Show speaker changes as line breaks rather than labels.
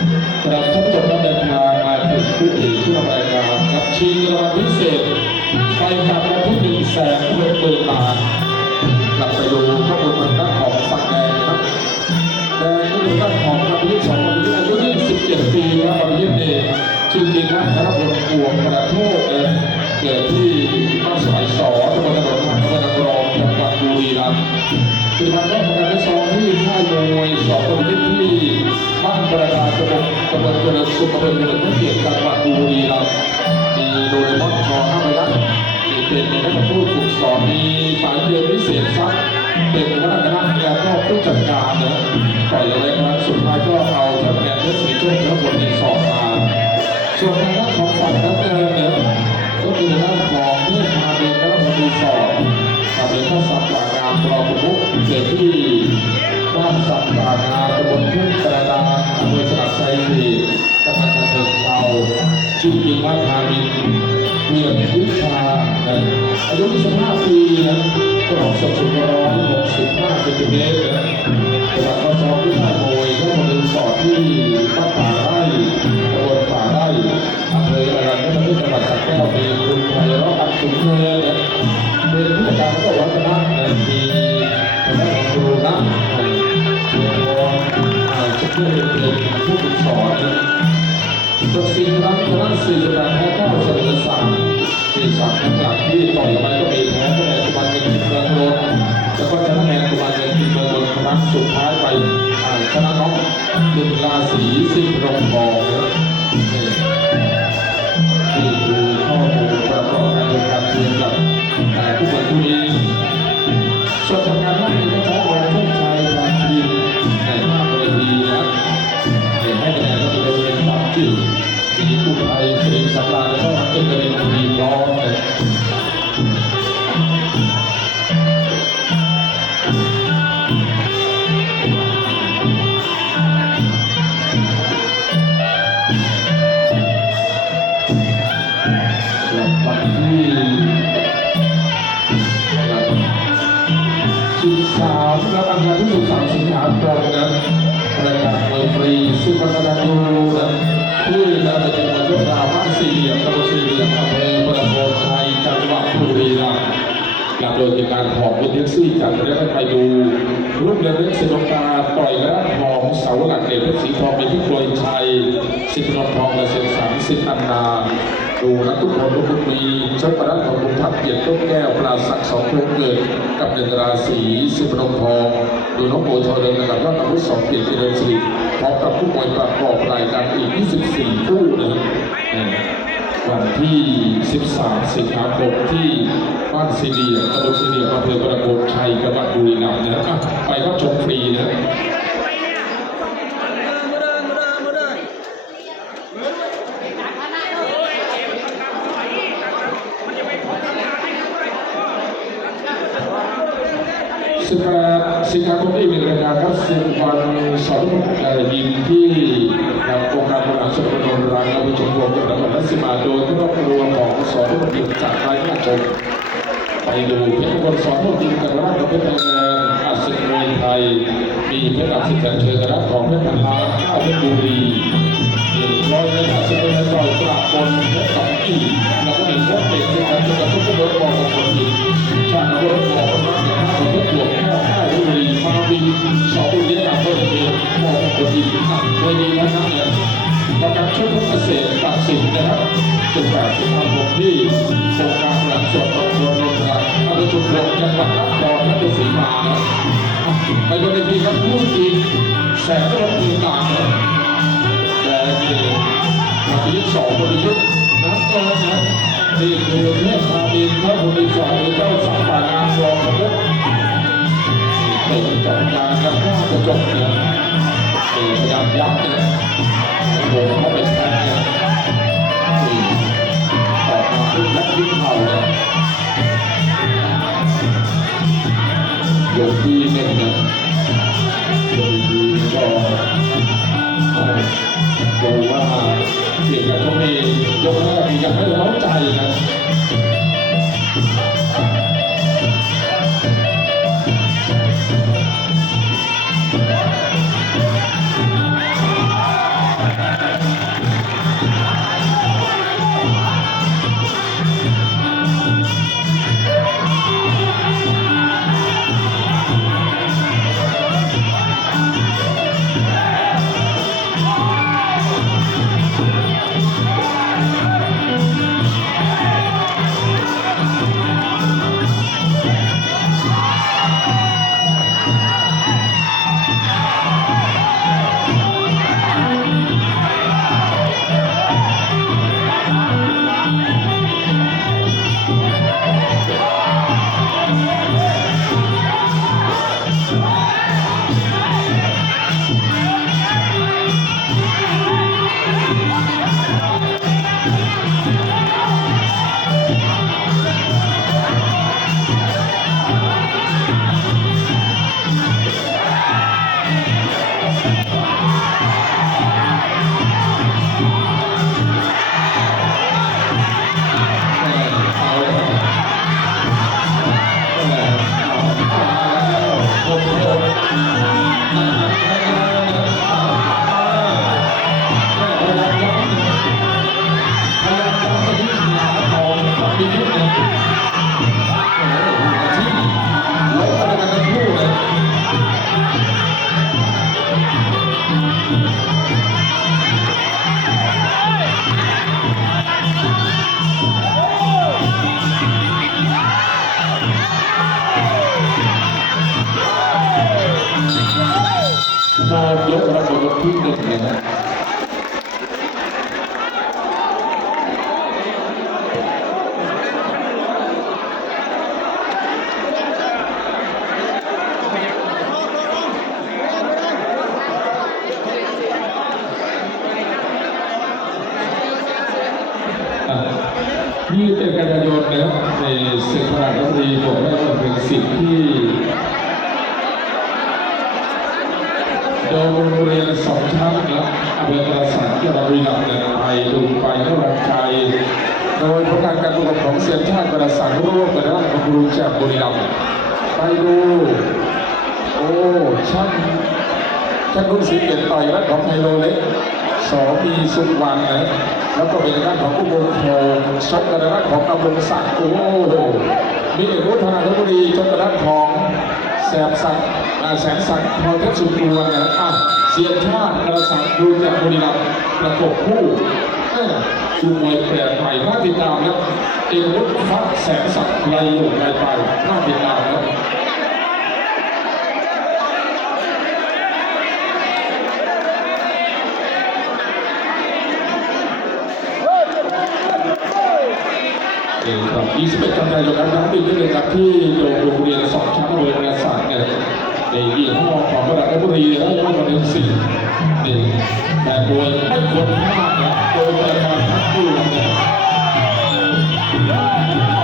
ครับท่านผู้ชมครับเดินทางมาถึงผู้เอกผู้นำรายการครับชิงรางวัลพิเศษไปกับวันที่หนึ่งแสนหกหมื่นบาทกลับไปดูข้อมูลทางด้านของฝั่งแดงครับแดงก็คือด้านของประพิษสองประพิษอายุ27 ปีนะครับประพิษเองชื่อจริงนะธนพลพวงประโทษเองเกิดที่บ้านสายสอตำบลถนนทางตะวันรองจังหวัดบุรีรัมย์คือทางแรกของการได้ซ้อมที่ค่ายมวยสองประเภท ตะบนตำบลเจริญสุขอำเภอเจริญพระเกียรติจังหวัดบุรีรัมย์มีโดเรมอนชอห้าพยัคฆ์มีเป็นนักพูดฝึกสอนมีฝ่ายเดียวพิเศษทรัพย์เป็นหัวหน้าคณะแล้วก็ผู้จัดการ สดสูงร้อยหกสิบห้าเซนติเมตรนะประวัติเขาซ้อมที่ค่ายมวยทั้งหมดหนึ่งสอบที่บ้านป่าไร่ตำบลป่าไร่อำเภออรัญญประเทศจังหวัดสระแก้วมีคุณไพเราะอักษุเนินนะเป็นผู้จัดการก็วัฒนธรรมมีคณะครูนะเชียร์บอลจะเพื่อเป็นผู้ฝึกสอนตัวสิ่งนั้นคณะสี่สิบแปดแพ้เก้าสมอสาม มีสามนักหลักที่ต่อยกันก็มีแพ้คะแนนสุพรรณเงินที่เมืองโรนแล้วก็ชนะคะแนนสุพรรณเงินที่เมืองโรนครั้งสุดท้ายไปชนะน็อกดึงราศีสิงห์รงทอง ที่สิบสามและอันดับที่สิบสามสิงหาคมนะปรายการมวยฟรีซึ่งวันนั้นดูนะที่เราจะเป็นวันยกดาวบ้านสี่เหลี่ยมตำบลสี่เหลี่ยมอำเภอประโคนชัยจังหวัดบุรีรัมย์นำโดยทีมงานของรถแท็กซี่จากได้ไปดูรุ่งเรืองเล็กสินการต่อยกระด้านทองเสาหลักเอกเพชรสีทองเป็นที่กลอยชัยสิทธิ์นนทองและเสียงสังสิทธิ์อันนา ดูนักทุกคนทุกปีชกประดับของคุณทัพเกียรติต้นแก้วปราศักดิ์สองโคเกิดกับหนึ่งราศีสิบนมทองดูน้องโบทอเดินกับยอดอาวุธสองเกียรติเจริญศรีพร้อมกับผู้มวยประกอบรายการอีก 24 คู่นะวันที่ 13 สิงหาคมที่บ้านซีเดียตำบลซีเดียอำเภอประโคนชัยจังหวัดบุรีรัมย์นะอะไปก็ชมฟรีนะ สิบแปดสิงหาคมนี้มีรายการครับสิบวันสอนเอ่อยิมที่ทางองค์การบริหารส่วนตำบลรังอำเภอชมพูจังหวัดรัศมาโดยครอบครัวของสอนยิมจากไทยนาชมไปดูเพชรมงคลสอนยิมกับราชเพชรไทยแลนอาศิมวยไทย มีเพชรอาศิแสนเชิญกระของเพชรพันล้านข้าวเพชรบุรีร้อยเงินอาศิมวยต่อยปราบบนเพชรสองอีแล้วก็มีโค้ชเอกที่การจะกระตุ้นรถบอลของคนอีก มองคนดีหนักเลยดีนะครับเนี่ยประกันช่วยทุกเกษตรตัดสินนะครับสุดแปดสิบห้าคมที่โครงการหลังส่วนตำบลนนทรัพย์อำเภอชุมพลจังหวัดนครราชสีมานะไปบนเวทีครับพูดจริงแสงรถมีต่างนะแต่นี่มาที่สองคนยุทน้ำเงินนะนี่คือเทพพาบินพระบุรีสอนเจ้าสัมปานามรองประมุขเป็นกรรมการกับข้ากระจกเนี่ย พยายามยับเนี่ยโอ้โหเขาเป็นแพ้เนี่ยนี่ออกมาขึ้นยัดยิ้มเข่าเนี่ยยกที่หนึ่งเนี่ยยกที่ก็ดูว่าเกี่ยวกับเขามียกแรกมียังไม่เล้าใจนะ มองยกระบบที่หนึ่งเนี่ยนะยี่สิบกันยายนนะครับในเซ็นทรัลรัตรีผมได้มาเป็นสิ่งที่ โดยโรงเรียนสองชั้นนะอำเภอกระสังจังหวัดบุรีรัมย์เนี่ยไปดูไปให้กำลังใจโดยผลงานการประกวดของเสียนชาติกระสังร่วมกับด้านครูจากบุรีรัมย์ไปดูโอ้ช่างช่างรุ่นสีเก่งต่อยและของไฮโลเล็กสองมีสุวรรณนะแล้วก็เป็นด้านของผู้บงโทชกกันด้านของกำลังศักโอ้โหมีเอกวุฒนาธิบดีชกกันด้านของแสบศัก แสนศักดิ์พรเพชรสุนทรนะอะเสียชาติกระสังครูจากบุรีรัมย์ประกบคู่ชูมวยแปลกใหม่น่าติดตามนะเอกวุฒิพัฒแสนศักไรอยู่ไรไปน่าติดตามนะเองครับ21กันยายนนั้นทั้งปีที่เลยครับที่โรงเรียนสองชั้นโรงเรียนศาสตร์เนี่ย ในยี่ห้อของระดับบุรีและยังวันหนึ่งสี่นี่แต่โดยไม่ควรพลาดนะโดยประการทั้งคู่เนี่ยอ่